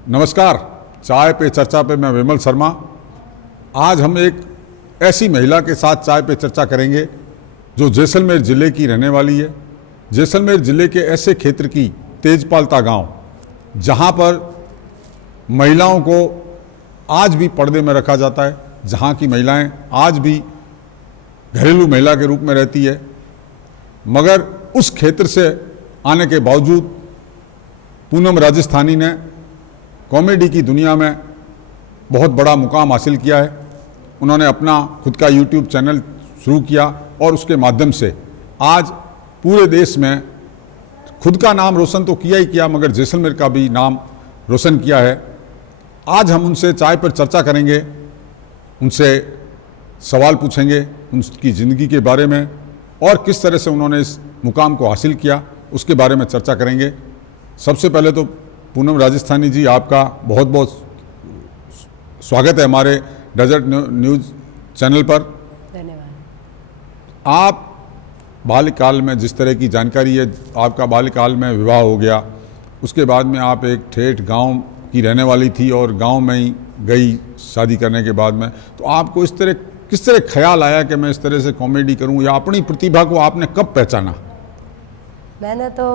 नमस्कार, चाय पे चर्चा पे मैं विमल शर्मा। आज हम एक ऐसी महिला के साथ चाय पे चर्चा करेंगे जो जैसलमेर ज़िले की रहने वाली है। जैसलमेर ज़िले के ऐसे क्षेत्र की तेजपालता गांव, जहां पर महिलाओं को आज भी पर्दे में रखा जाता है, जहां की महिलाएं आज भी घरेलू महिला के रूप में रहती है, मगर उस क्षेत्र से आने के बावजूद पूनम राजस्थानी ने कॉमेडी की दुनिया में बहुत बड़ा मुकाम हासिल किया है। उन्होंने अपना खुद का यूट्यूब चैनल शुरू किया और उसके माध्यम से आज पूरे देश में खुद का नाम रोशन तो किया ही किया, मगर जैसलमेर का भी नाम रोशन किया है। आज हम उनसे चाय पर चर्चा करेंगे, उनसे सवाल पूछेंगे उनकी ज़िंदगी के बारे में और किस तरह से उन्होंने इस मुकाम को हासिल किया, उसके बारे में चर्चा करेंगे। सबसे पहले तो पूनम राजस्थानी जी, आपका बहुत बहुत स्वागत है हमारे डेजर्ट न्यूज़ चैनल पर। धन्यवाद। आप बाल्यकाल में, जिस तरह की जानकारी है, आपका बाल्यकाल में विवाह हो गया, उसके बाद में आप एक ठेठ गांव की रहने वाली थी और गांव में ही गई शादी करने के बाद में, तो आपको किस तरह ख्याल आया कि मैं इस तरह से कॉमेडी करूं, या अपनी प्रतिभा को आपने कब पहचाना? मैंने तो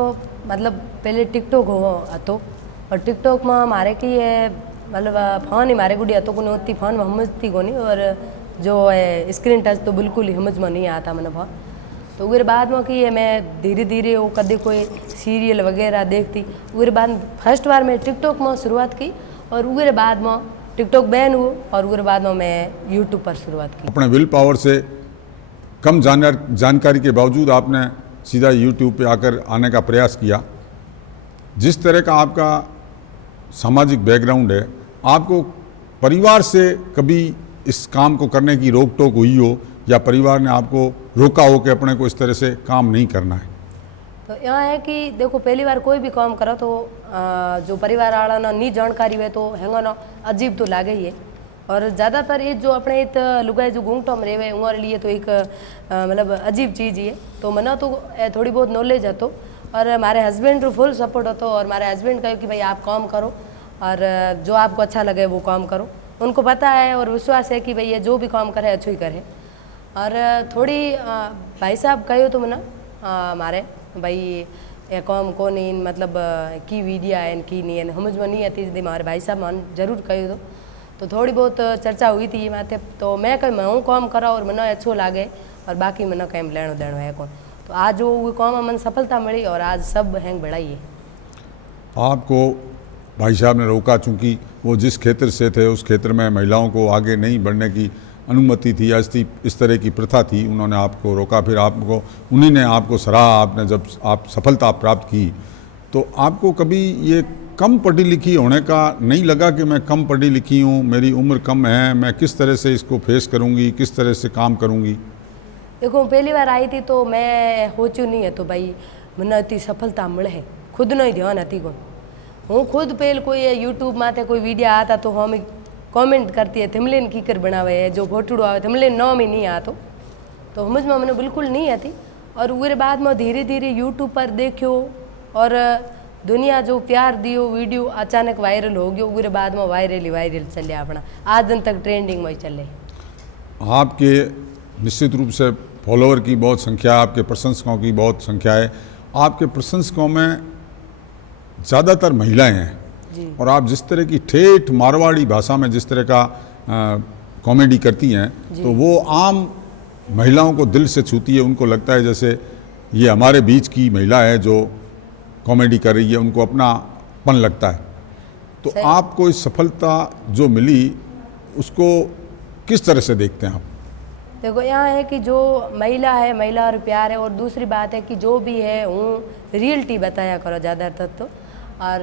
मतलब पहले टिकटॉक हो तो, और टिकटॉक में मारे की है मतलब फोन ही मारे गुड़ी तो कोई होती फोन में समझती को नहीं, और जो है स्क्रीन टच तो बिल्कुल ही समझ में नहीं आता मैंने फोन। तो उसके बाद में की है मैं धीरे धीरे वो कभी कोई सीरियल वगैरह देखती। उसके बाद फर्स्ट बार मैं टिकटॉक में शुरुआत की और उसके बाद में टिकटॉक बैन हुआ और उसके बाद में मैं यूट्यूब पर शुरुआत की। अपने विल पावर से कम जानकारी के बावजूद आपने सीधा यूट्यूब पे आकर आने का प्रयास किया। जिस तरह का आपका सामाजिक बैकग्राउंड है, आपको परिवार से कभी इस काम को करने की रोक टोक हुई हो, या परिवार ने आपको रोका हो कि अपने को इस तरह से काम नहीं करना है? तो यहाँ है कि देखो, पहली बार कोई भी काम करो तो जो परिवार वाला ना नहीं जानकारी हुए तो हैंगो ना अजीब तो लागे ही है। और ज़्यादातर ये जो अपने इत लुगाई जो घूंगटो में रहे उंगारे लिए तो एक मतलब अजीब चीज़ ही है। तो मना तो थोड़ी बहुत नॉलेज है तो, और हमारे हस्बैंड को फुल सपोर्ट होता। और हमारे हस्बैंड कहे कि भाई आप काम करो और जो आपको अच्छा लगे वो काम करो। उनको पता है और विश्वास है कि भाई ये जो भी काम करे अच्छो ही करे। और थोड़ी भाई साहब कहो तो मना हमारे भाई ये काम को नहीं मतलब की वीडियो है की नहीं है समझ में नहीं आती, हमारे भाई साहब मान जरूर कहो तो थोड़ी बहुत चर्चा हुई थी माथे। तो मैं कहीं मैं काम करा और मना अच्छो लागे और बाकी मना कहीं लेनो देनो है कौन। तो आज वो काम मन सफलता मिली और आज सब हैंग बढ़ाई है। आपको भाई साहब ने रोका, चूँकि वो जिस क्षेत्र से थे उस क्षेत्र में महिलाओं को आगे नहीं बढ़ने की अनुमति थी, या इस तरह की प्रथा थी, उन्होंने आपको रोका। फिर आपको उन्हीं ने आपको सराहा। आपने जब आप सफलता प्राप्त की तो आपको कभी ये कम पढ़ी लिखी होने का नहीं लगा कि मैं कम पढ़ी लिखी हूँ, मेरी उम्र कम है, मैं किस तरह से इसको फेस करूँगी, किस तरह से काम करूँगी? देखो, पहली बार आई थी तो मैं सोचू नहीं है तो भाई मैंने इतनी सफलता मिले है, खुद नहीं ध्यान आती को। हूँ खुद पहले कोई यूट्यूब माथे कोई वीडियो आता तो हम कमेंट करती है थमलेन कीकर बनावे है, जो फोटोड़ो आवे थमलेन नाम ही नहीं आतो तो समझ में मैंने बिल्कुल नहीं आती। और उसके बाद में धीरे धीरे यूट्यूब पर देखो और दुनिया जो प्यार दियो वीडियो अचानक वायरल हो गयो। उसके बाद में वायरल चले अपना आज दिन तक ट्रेंडिंग में चले। आपके निश्चित रूप से फॉलोअर की बहुत संख्या, आपके प्रशंसकों की बहुत संख्या है। आपके प्रशंसकों में ज़्यादातर महिलाएं हैं जी। और आप जिस तरह की ठेठ मारवाड़ी भाषा में जिस तरह का कॉमेडी करती हैं तो वो आम महिलाओं को दिल से छूती है। उनको लगता है जैसे ये हमारे बीच की महिला है जो कॉमेडी कर रही है, उनको अपनापन लगता है। तो आपको इस सफलता जो मिली उसको किस तरह से देखते हैं आप? देखो, यहाँ है कि जो महिला है, महिला और प्यार है। और दूसरी बात है कि जो भी है हूँ रियलिटी बताया करो ज़्यादातर तो। और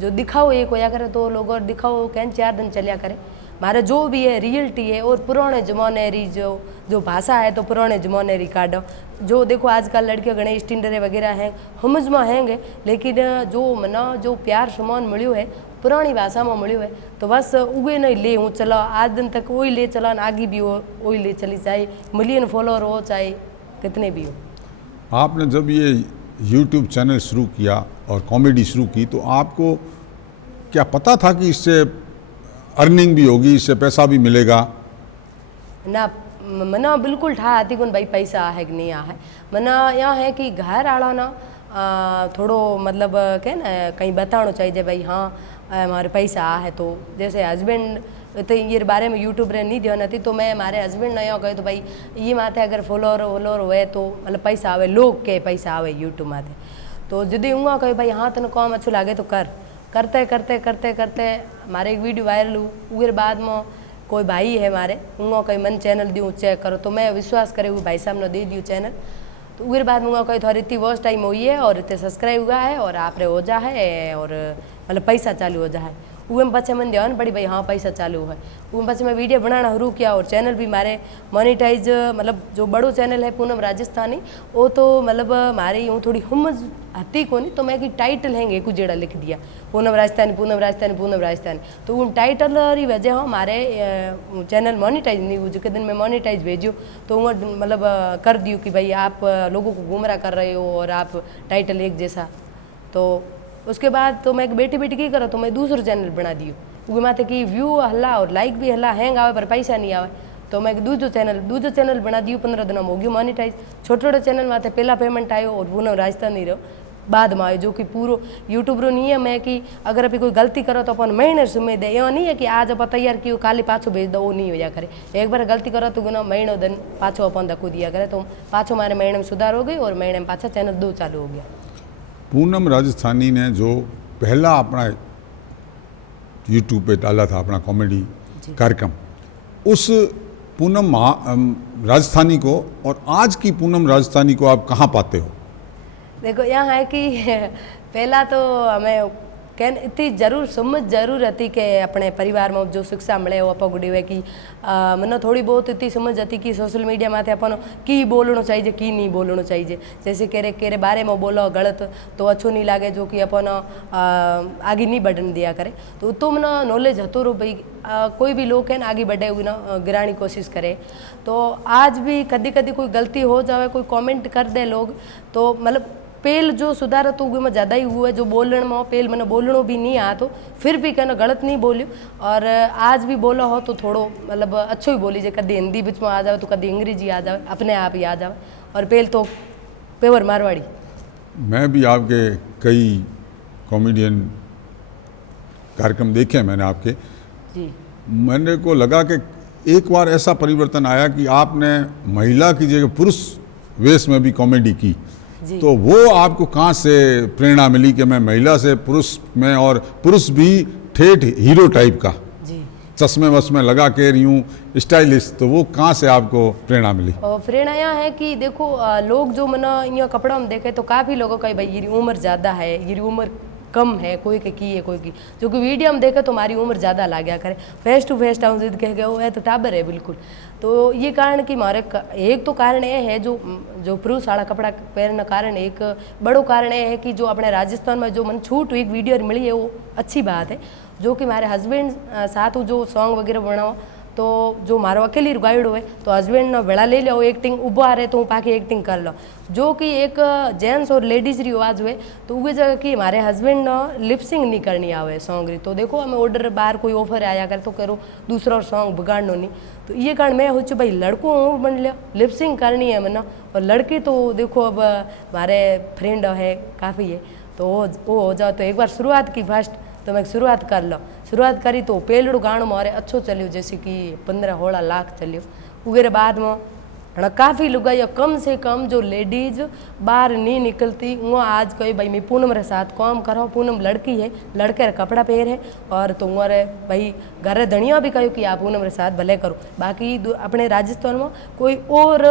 जो दिखाओ ये कोया करे तो लोग और दिखाओ कहीं 4 दिन चलिया करे। हमारा जो भी है रियलिटी है और पुराने ज़माने री जो भाषा है तो पुराने ज़माने री काटो। जो देखो आजकल लड़कियां गणेश टिंडरे वगैरह हैं समझ में हैंगे, लेकिन जो मना जो प्यार समान मिलो है पुरानी भाषा में मिलो है तो बस उगे नहीं ले हूँ चला आज दिन तक वही ले चला, आगे भी हो वही ले चली, चाहे मिलियन फॉलोअर हो चाहे कितने भी हो। आपने जब ये यूट्यूब चैनल शुरू किया और कॉमेडी शुरू की तो आपको क्या पता था कि इससे अर्निंग भी होगी, इससे पैसा भी मिलेगा? ना मना बिल्कुल ठा आती कोन भाई पैसा है कि नहीं आ है। मना यहाँ है कि घर आड़ा ना थोड़ो मतलब के ना कहीं बताना चाहिए भाई हाँ हमारे पैसा आ है। तो जैसे हस्बैंड तो ये बारे में यूट्यूब रे नहीं ध्यान थी, तो मैं हमारे हस्बैंड ने यो कहे तो भाई ये माथे अगर फॉलोअर वॉलोअर हुए तो मतलब पैसा आवे, लोग के पैसा आवे यूट्यूब माथे। तो जदी हुआ कहे भाई हाँ तेन काम अच्छो लगे तो कर। करते करते करते करते हमारे एक वीडियो वायरल हुई। उगर बाद में कोई भाई है हमारे उंगो कहीं मन चैनल दियो चेक करो, तो मैं विश्वास करे वो भाई साहब ने दे दियो चैनल। तो उगर बाद में कहीं थोड़ी इतनी वॉच टाइम हुई है और इतने सब्सक्राइब हुआ है और आप रे हो जा है और मतलब पैसा चालू हो जा है। उम पाचे मन ध्यान पड़ी भाई हाँ पैसा चालू है। उम पाचे मैं वीडियो बनाना शुरू किया और चैनल भी मारे मोनेटाइज मतलब जो बड़ो चैनल है पूनम राजस्थानी वो तो मतलब मारी यूँ थोड़ी हुमज हती कोनी, तो मैं कि टाइटल हैंगे कुछ जेड़ा लिख दिया पूनम राजस्थानी पूनम राजस्थानी पूनम राजस्थानी। तो उन टाइटल री वजह हो हमारे चैनल मोनेटाइज नहीं हुई। जो के दिन मैं मोनेटाइज भेजूँ तो वो मतलब कर दियो कि भाई आप लोगों को गुमराह कर रहे हो और आप टाइटल एक जैसा। तो उसके बाद तो मैं बैठी बैठी की करो तो मैं दूसरा चैनल बना दियो। वो माथे की व्यू हल्ला और लाइक भी हल्ला हैंग आवे पर पैसा नहीं आवे। तो मैं दूसरो चैनल बना दियो। 15 दिन में हो गयो मोनेटाइज। छोटे छोटे चैनल माथे पहला पेमेंट आयो और पूनम राजस्थानी रहो बाद में आयो। जो कि पूरो यूट्यूब रो नियम है कि अगर अभी कोई गलती करो तो अपन महीने समय दे। यो नहीं है कि आज अपन तैयार कियो काली पाछो भेज दो, वो नहीं होया करे। एक बार गलती करो तो गुना महीनों दिन पाछो अपन धक्को दिया करे। तो पाछो मारे महीने में सुधार हो गई और महीने में पाछा चैनल 2 चालू हो गया। पूनम राजस्थानी ने जो पहला अपना यूट्यूब पे डाला था अपना कॉमेडी कार्यक्रम, उस पूनम राजस्थानी को और आज की पूनम राजस्थानी को आप कहाँ पाते हो? देखो यहाँ है कि पहला तो हमें कहन इतनी जरूर समझ जरूर थी कि अपने परिवार में जो शिक्षा मिले वो आप गुड़ी हुए कि मैंने थोड़ी बहुत इतनी समझ थी कि सोशल मीडिया में अपन की बोलना चाहिए की नहीं बोलना चाहिए। जैसे केरे बारे में बोलो गलत तो अच्छो नहीं लगे, जो कि अपन आगे नहीं बढ़ने दिया करे। तो मैंने नॉलेज हतो रो भाई कोई भी लोग है ना आगे बढ़े हुए ना गिरानी कोशिश करे। तो आज भी कदी कदी कोई गलती हो जाए, कोई कमेंट कर दे लोग, तो मतलब पेल जो सुधार तो में ज़्यादा ही हुआ है। जो बोलने में पेल मैंने बोलना भी नहीं आ तो फिर भी कहना गलत नहीं बोलियो। और आज भी बोला हो तो थोड़ो मतलब अच्छो ही बोली जाए। कभी हिंदी बीच में आ जाए तो कभी अंग्रेजी आ जाए, अपने आप ही आ जाए। और पेल तो पेवर मारवाड़ी। मैं भी आपके कई कॉमेडियन कार्यक्रम देखे मैंने आपके जी। मैंने को लगा कि एक बार ऐसा परिवर्तन आया कि आपने महिला की जगह पुरुष वेश में भी कॉमेडी की। तो वो आपको कहाँ से प्रेरणा मिली कि मैं महिला से पुरुष में, और पुरुष भी ठेठ हीरो टाइप का जी चश्मे वश्मे लगा के यूँ स्टाइलिश, तो वो कहाँ से आपको प्रेरणा मिली? और प्रेरणा यहाँ है कि देखो लोग जो मना यहाँ कपड़ा में देखे तो काफ़ी लोगों का भाई ये उम्र ज़्यादा है, ये उम्र कम है, कोई के की है कोई की। जो कि वीडियो में देखे तो हमारी उम्र ज़्यादा ला गया करे, फेस टू फेस टाउन जिद कह गए वो है तो टाबर है बिल्कुल। तो ये कारण कि हमारे एक तो कारण ये है जो पुरुष वाला कपड़ा पहनने कारण, एक बड़ो कारण ये है कि जो अपने राजस्थान में जो मन छूट एक वीडियो मिली है वो अच्छी बात है। जो कि हमारे हस्बैंड साथ जो सॉन्ग वगैरह बनाओ तो जो मारो अकेली गाइड हुए तो हस्बैंड वेड़ा ले लो एक्टिंग उभा रहे तो पाके एक्टिंग कर लो। जो कि एक जेंट्स और लेडीज री आवाज हुए तो वो जगह कि हमारे हस्बैंड लिपसिंग नहीं करनी आवे सॉन्ग री। तो देखो हमें ऑर्डर बाहर कोई ऑफर आया कर तो करो दूसरा सॉन्ग बिगाड़नो नहीं। तो ये कारण मैं सोचू भाई लड़कों हूँ बन लिया लिपसिंग करनी है मना। और लड़की तो देखो अब हमारे फ्रेंड है काफ़ी है तो वो हो जाओ। तो एक बार शुरुआत की फर्स्ट तो मैं शुरुआत कर लो। शुरुआत करी तो पहलू गानो मारे अच्छो चलियो, जैसे कि 15-16 लाख चलियो। उगेरे बाद में हाँ काफ़ी लुगाई कम से कम जो लेडीज बाहर नहीं निकलती वो आज कही भाई मैं पूनम रे साथ काम करो। पूनम लड़की है, लड़के रे कपड़ा पहन है और तुम्हारे भाई घर धनिया भी कहो कि आप पूनम रे साथ भले करो। बाकी अपने राजस्थान में कोई और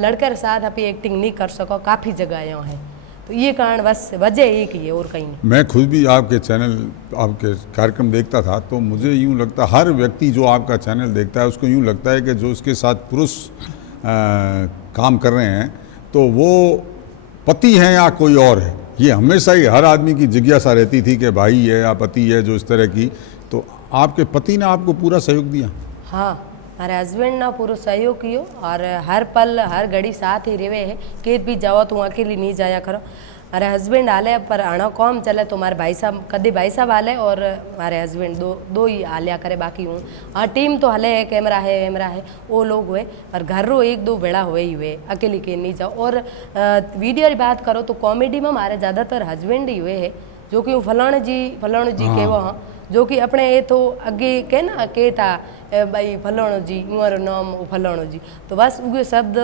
लड़के रे साथ आप एक्टिंग नहीं कर सको, काफ़ी जगह यहाँ है। तो ये कारण बस वजह एक ही है और कहीं नहीं। मैं खुद भी आपके चैनल आपके कार्यक्रम देखता था तो मुझे यूँ लगता हर व्यक्ति जो आपका चैनल देखता है उसको यूँ लगता है कि जो उसके साथ पुरुष काम कर रहे हैं तो वो पति हैं या कोई और है। ये हमेशा ही हर आदमी की जिज्ञासा रहती थी कि भाई है या पति है जो इस तरह की। तो आपके पति ने आपको पूरा सहयोग दिया? हाँ, हमारे हस्बैंड ना पूरा सहयोग कियो और हर पल हर घड़ी साथ ही रहे है। केत भी जाओ तो अकेली नहीं जाया करो। मारे हस्बैंड हाले पर आना कॉम चले तो मारे भाई साहब कभी भाई साहब हाले और मारे हस्बैंड दो ही हालिया करे, बाकी हूँ हाँ टीम तो हले है, कैमरा है वैमरा है वो लोग हुए पर घर रो एक दो बेड़ा हुए ही हुए, अकेली के नहीं जाओ। और वीडियो की बात करो तो कॉमेडी में मारे ज़्यादातर हस्बैंड ही हुए है, जो कि फलाणे जी कहवा हाँ, जो कि अपने ये तो अगे के ना के था भाई फलाणो जी उमर नाम फलाणो जी, तो बस उगे शब्द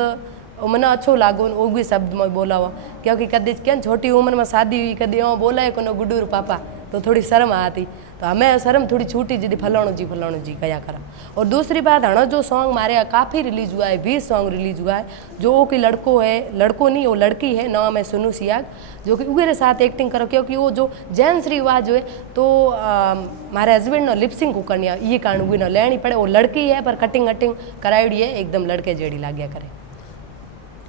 मैंने अच्छो लागो उगे शब्द में बोला हुआ, क्योंकि कभी क्या छोटी उम्र में शादी हुई कभी बोला है को गुड्डूर पापा तो थोड़ी शर्म आती, तो हमें शर्म थोड़ी छूटी जी फलाणो जी कया करा। और दूसरी बात हणो जो सॉन्ग मारे काफ़ी रिलीज हुआ है, 20 सॉन्ग रिलीज हुआ है, जो वो कि लड़को है, लड़को नहीं वो लड़की है, नाम है सुनू सियाग, जो कि उगेरे साथ एक्टिंग करो, क्योंकि वो जो जेंट्स रिवाज हुए तो मारे हस्बैंड नो लिपसिंग को करनी ये कारण उगे न लेनी पड़े, वो लड़की है पर कटिंग कराई है एकदम लड़के जेड़ी लाग्या करे।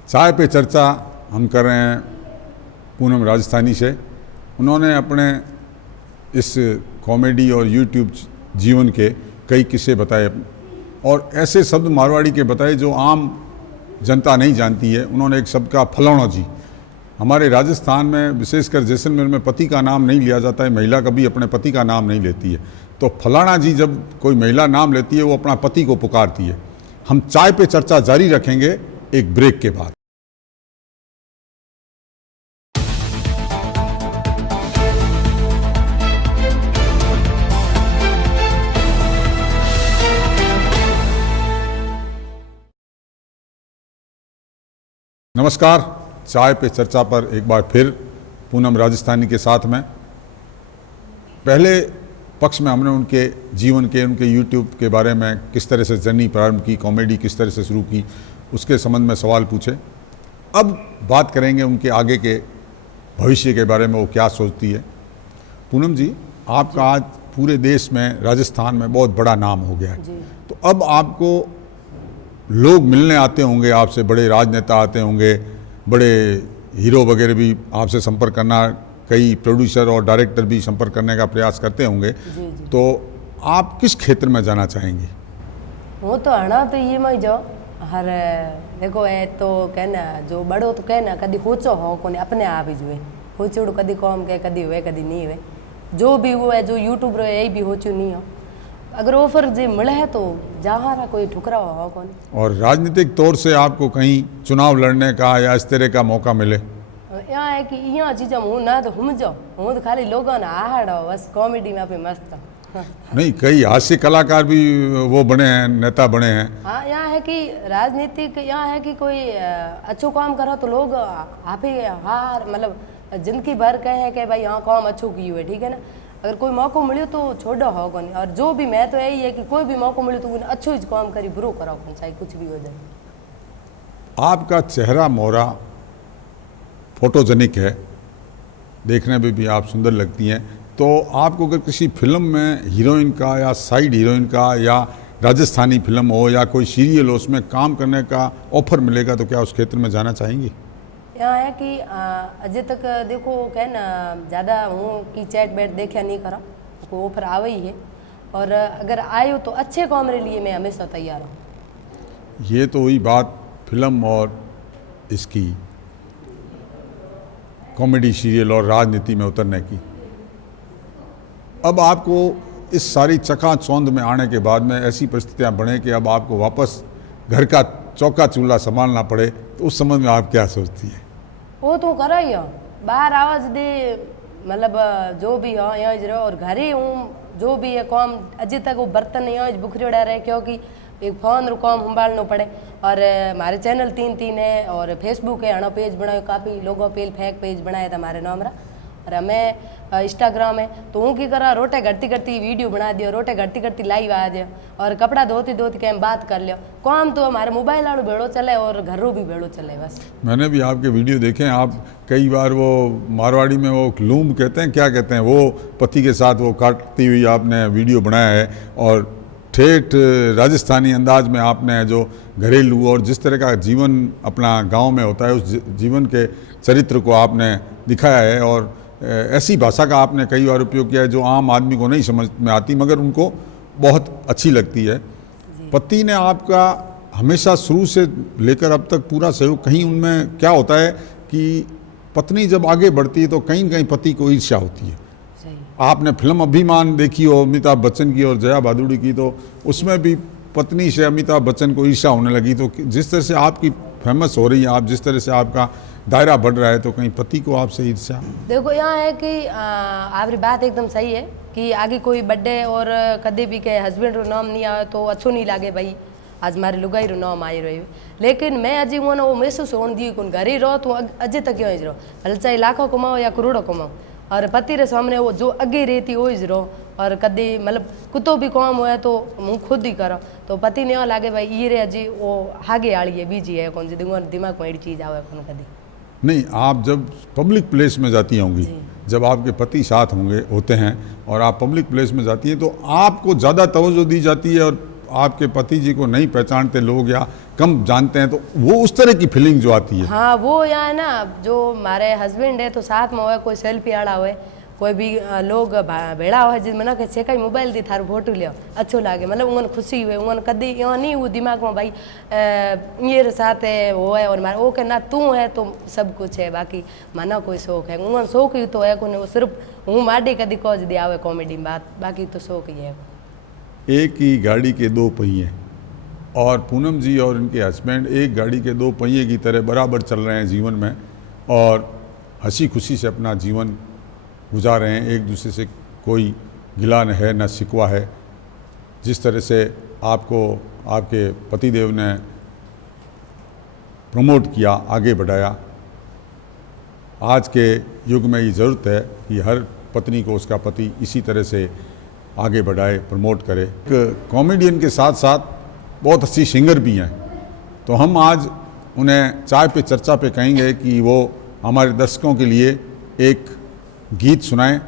चाय पे चर्चा हम कर रहे हैं पूनम राजस्थानी से। उन्होंने अपने इस कॉमेडी और यूट्यूब जीवन के कई किस्से बताए और ऐसे शब्द मारवाड़ी के बताए जो आम जनता नहीं जानती है। उन्होंने एक शब्द का फलाणा जी, हमारे राजस्थान में विशेषकर जैसलमेर में पति का नाम नहीं लिया जाता है, महिला कभी अपने पति का नाम नहीं लेती है, तो फलाणा जी जब कोई महिला नाम लेती है वो अपना पति को पुकारती है। हम चाय पे चर्चा जारी रखेंगे एक ब्रेक के बाद। नमस्कार, चाय पे चर्चा पर एक बार फिर पूनम राजस्थानी के साथ में। पहले पक्ष में हमने उनके जीवन के, उनके यूट्यूब के बारे में किस तरह से जर्नी प्रारंभ की, कॉमेडी किस तरह से शुरू की, उसके संबंध में सवाल पूछे। अब बात करेंगे उनके आगे के भविष्य के बारे में, वो क्या सोचती है। पूनम जी, आपका आज पूरे देश में, राजस्थान में बहुत बड़ा नाम हो गया है, तो अब आपको लोग मिलने आते होंगे आपसे, बड़े राजनेता आते होंगे, बड़े हीरो वगैरह भी आपसे संपर्क करना, कई प्रोड्यूसर और डायरेक्टर भी संपर्क करने का प्रयास करते होंगे। जी। तो आप किस क्षेत्र में जाना चाहेंगे? वो तो आना तो ये मैं जो हर देखो है तो कहना जो बड़ो तो कहना कभी होचो हो कोने अपने आप ही जुए होचोड़ कभी कॉम के कभी हुए कभी नहीं हुए, जो भी हुआ है जो यूट्यूब रो यही भी होचो नहीं हो, अगर ऑफर जे मिले है तो जहाँ रहा कोई ठुकरा हो कौन। और राजनीतिक तौर से आपको कहीं चुनाव लड़ने का या इस तरह का मौका मिले? यहाँ है कि यहाँ चीज़ हूँ ना तो हम जाओ, हूँ तो खाली लोगों ने आहड़ो बस कॉमेडी में पे मस्त। नहीं, कई हास्य कलाकार भी वो बने हैं, नेता बने हैं। हाँ, यहाँ है कि राजनीतिक यहाँ है कि कोई अच्छो काम करो तो लोग आप ही हार मतलब जिंदगी भर कहे कि भाई यहाँ काम अच्छो की हुए, ठीक है ना। अगर कोई मौका मिले तो छोड़ो हो कौन, और जो भी मैं तो यही है कि कोई भी मौका मिले तो उन्हें अच्छो ही काम करी, बुरो करो कौन, चाहे कुछ भी हो जाए। आपका चेहरा मोहरा फोटोजेनिक है, देखने में भी आप सुंदर लगती हैं, तो आपको अगर किसी फिल्म में हीरोइन का या साइड हीरोइन का या राजस्थानी फिल्म हो या कोई सीरियल हो उसमें काम करने का ऑफर मिलेगा तो क्या उस क्षेत्र में जाना चाहेंगी? यहाँ है कि अजय तक देखो क्या ना ज़्यादा हूँ कि चैट बैट देखा नहीं करा, कोई ऑफर आवे ही है, और अगर आयो तो अच्छे काम के लिए मैं हमेशा तैयार हूँ। ये तो हुई बात फिल्म और इसकी कॉमेडी सीरियल और राजनीति में उतरने की। अब आपको इस सारी चकाचौंध में आने के बाद में ऐसी परिस्थितियां बने कि अब आपको वापस घर का चौका चूल्हा संभालना पड़े, तो उस संबंध में आप क्या सोचती है? वो तो करा ही हो, बाहर आवाज दे मतलब जो भी हो यहाँ रहो, और घर ही हूँ जो भी है काम अजय तक वो बर्तन यहाँ बुखरियोड़ा रहे, क्योंकि एक फ़ोन रो काम संभालना पड़े। और हमारे चैनल 3 है और फेसबुक है, हणो पेज बनायो, काफ़ी लोगों फेक पेज बनाया था हमारे नाम रा, और हमें इंस्टाग्राम है तो हूँ की करा रोटे घटती करती वीडियो बना दियो, रोटे घटती करती लाइव आ जाओ, और कपड़ा धोती धोती कहीं बात कर लियो। काम तो हमारे मोबाइल वालों भेड़ो चले और घरों भी भेड़ो चले बस। मैंने भी आपके वीडियो देखे हैं, आप कई बार वो मारवाड़ी में वो लूम कहते हैं, क्या कहते हैं, वो पति के साथ वो काटती हुई आपने वीडियो बनाया है, और ठेठ राजस्थानी अंदाज में आपने जो घरेलू और जिस तरह का जीवन अपना गांव में होता है उस जीवन के चरित्र को आपने दिखाया है, और ऐसी भाषा का आपने कई बार उपयोग किया है जो आम आदमी को नहीं समझ में आती मगर उनको बहुत अच्छी लगती है। पति ने आपका हमेशा शुरू से लेकर अब तक पूरा सहयोग, कहीं उनमें क्या होता है कि पत्नी जब आगे बढ़ती है तो कहीं न कहीं पति को ईर्ष्या होती है। सही। आपने फिल्म अभिमान देखी हो अमिताभ बच्चन की और जया भादुड़ी की, तो उसमें भी पत्नी से अमिताभ बच्चन को ईर्ष्या होने लगी। तो जिस तरह से आपकी फेमस हो रही है, आप जिस तरह से आपका दायरा बढ़ रहा है, तो कहीं पति को आपसे ईर्ष्या? देखो यहाँ है कि आपकी बात एकदम सही है कि आगे कोई बर्थडे और कदे भी के हस्बैंड रो नाम नहीं आवे तो अच्छो नहीं लागे भाई आज मारी लुगाई रो नाम आई रही। लेकिन मैं अजी वो ना वो महसूस होने दी कौन घर ही रहो तो अजय तक क्यों रहो, भले चाहे लाखों कमाओ या करोड़ों कमाओ, और पति रे सामने वो जो अगे रहती वो ही रहो। और कदी मतलब कुतो भी काम हुआ तो मुँह खुद ही करो, तो पति ने लागे भाई ये रे अजी वो आगे आड़ी है बीजी है कौन सी दिमाग में चीज़ आवे कौन कदी नहीं। आप जब पब्लिक प्लेस में जाती होंगी, जब आपके पति साथ होते हैं और आप पब्लिक प्लेस में जाती हैं, तो आपको ज़्यादा तवज्जो दी जाती है और आपके पति जी को नहीं पहचानते लोग या कम जानते हैं, तो वो उस तरह की फीलिंग जो आती है। हाँ वो यहाँ है ना, जो हमारे हस्बैंड है तो साथ में हो, कोई सेल्फी आड़ा हो, कोई भी लोग भेड़ा हो जिसमें ना छे कई मोबाइल दी थारू फोटो लियो अच्छो लागे, मतलब उन्हें खुशी हुए, उन्हें कदी यहाँ नहीं वो दिमाग में भाई ये साथ है वो है और मारे वो के ना तू है तो सब कुछ है, बाकी माना कोई शौक है उन्हें शौक ही तो है को वो सिर्फ हूँ माडी कदी कोच दी आवे कॉमेडी में बात, बाकी तो शौक ही है। एक ही गाड़ी के दो पहिए, और पूनम जी और इनके हस्बैंड एक गाड़ी के दो पहिए की तरह बराबर चल रहे हैं जीवन में और हंसी खुशी से अपना जीवन गुजार रहे हैं। एक दूसरे से कोई गिला न है न शिकवा है। जिस तरह से आपको आपके पतिदेव ने प्रमोट किया, आगे बढ़ाया, आज के युग में ये ज़रूरत है कि हर पत्नी को उसका पति इसी तरह से आगे बढ़ाए, प्रमोट करे। एक कॉमेडियन के साथ साथ बहुत अच्छी सिंगर भी हैं, तो हम आज उन्हें चाय पे चर्चा पे कहेंगे कि वो हमारे दर्शकों के लिए एक गीत सुनाएं।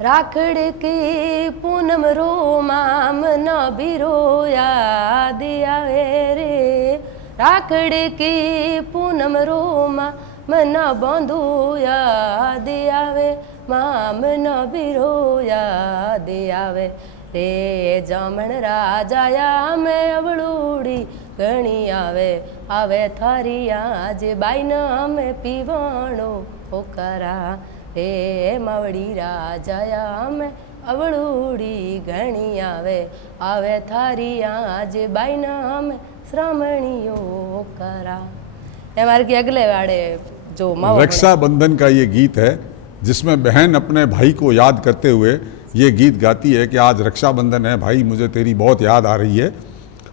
राखड़ के पूनम रो माम न बिरो याद आवे रे, राखड़ के पूनम रो माम न बंधु याद आवे, माम न बिरो याद आवे रे, जामण राजाया में अवड़ूड़ी घणी आवे, आवे थारी आज बाई न में पीवाणो ओकरा रे, मावड़ी राजाया में अवड़ूड़ी घणी आवे, आवे थारी आज बाई न में श्रामणियो ओकरा। हमारे के अगले वाड़े जो रक्षाबंधन का ये गीत है जिसमें बहन अपने भाई को याद करते हुए ये गीत गाती है कि आज रक्षाबंधन है भाई, मुझे तेरी बहुत याद आ रही है।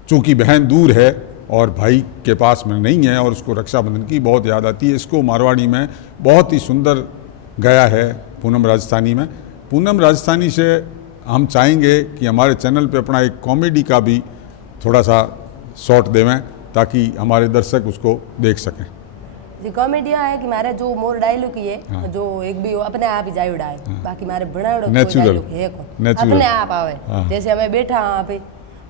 चूँकि बहन दूर है और भाई के पास में नहीं है और उसको रक्षाबंधन की बहुत याद आती है। इसको मारवाड़ी में बहुत ही सुंदर गाया है पूनम राजस्थानी में। पूनम राजस्थानी से हम चाहेंगे कि हमारे चैनल पे अपना एक कॉमेडी का भी थोड़ा सा शॉट देवें ताकि हमारे दर्शक उसको देख सकें। जी कॉमेडिया है कि मारे जो मोर डायलॉग ही है, हाँ। जो एक भी अपने आप ही जाई उड़ाए, हाँ। बाकी मारे बनाड़ो कोई डायलॉग है कौन अपने आप आवे, हाँ। जैसे हमें बैठा यहाँ पे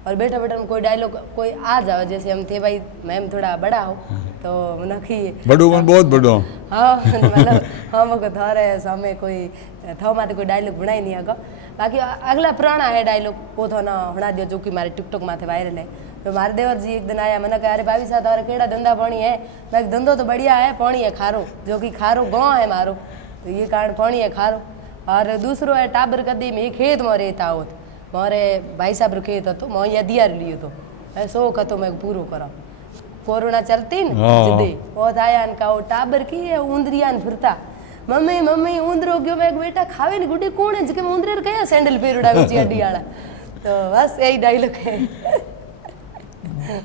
और बैठा बैठा में कोई डायलॉग कोई आ जाओ, जैसे हम थे भाई मैम थोड़ा बड़ा हो, हाँ। तो नखी बड़ो कौन बहुत बड़ो, हाँ मतलब हम को थारे सामने कोई था माते कोई डायलॉग बनाई नहीं आगा। बाकी अगला पुराना है डायलॉग वो तो ना बना दियो जो कि मारे टिकटॉक माथे वायरल है। तो मारे देवर जी एक दिन आया, मैंने कहा अरे भाभी साहब और केड़ा धंधा पानी है, मैं धंधो तो बढ़िया है, पानी है खारो, जो कि खारो गाँव है मारो, तो ये कारण पानी है खारो। और दूसरो है टाबर कदी में खेत में रहता हो, मारे भाई साहब रो खेत तो मैं यहाँ दिया लियो तो मैं शौक तो मैं पूरो करा। कोरोना चलती न जिदे बहुत आया इनका वो टाबर की है ऊंदरिया फिरता, मम्मी मम्मी ऊंदरो क्यों, मैं बेटा खावे नहीं गुड्डी कौन है जिके ऊंदरे कया सैंडल पेरुड़ा बिची अड्डी वाला। तो बस यही डायलॉग है।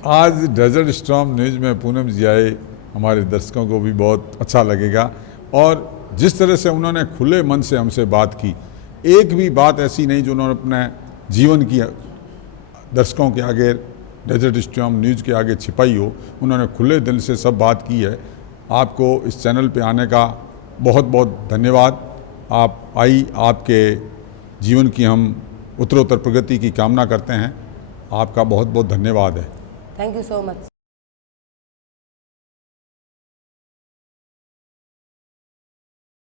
आज डेजर्ट स्टॉर्म न्यूज़ में पूनम जी आए, हमारे दर्शकों को भी बहुत अच्छा लगेगा और जिस तरह से उन्होंने खुले मन से हमसे बात की, एक भी बात ऐसी नहीं जो उन्होंने अपने जीवन की दर्शकों के आगे डेजर्ट स्टॉर्म न्यूज़ के आगे छिपाई हो। उन्होंने खुले दिल से सब बात की है। आपको इस चैनल पे आने का बहुत बहुत धन्यवाद। आप आई, आपके जीवन की हम उत्तरोत्तर प्रगति की कामना करते हैं। आपका बहुत बहुत धन्यवाद है। Thank you so much.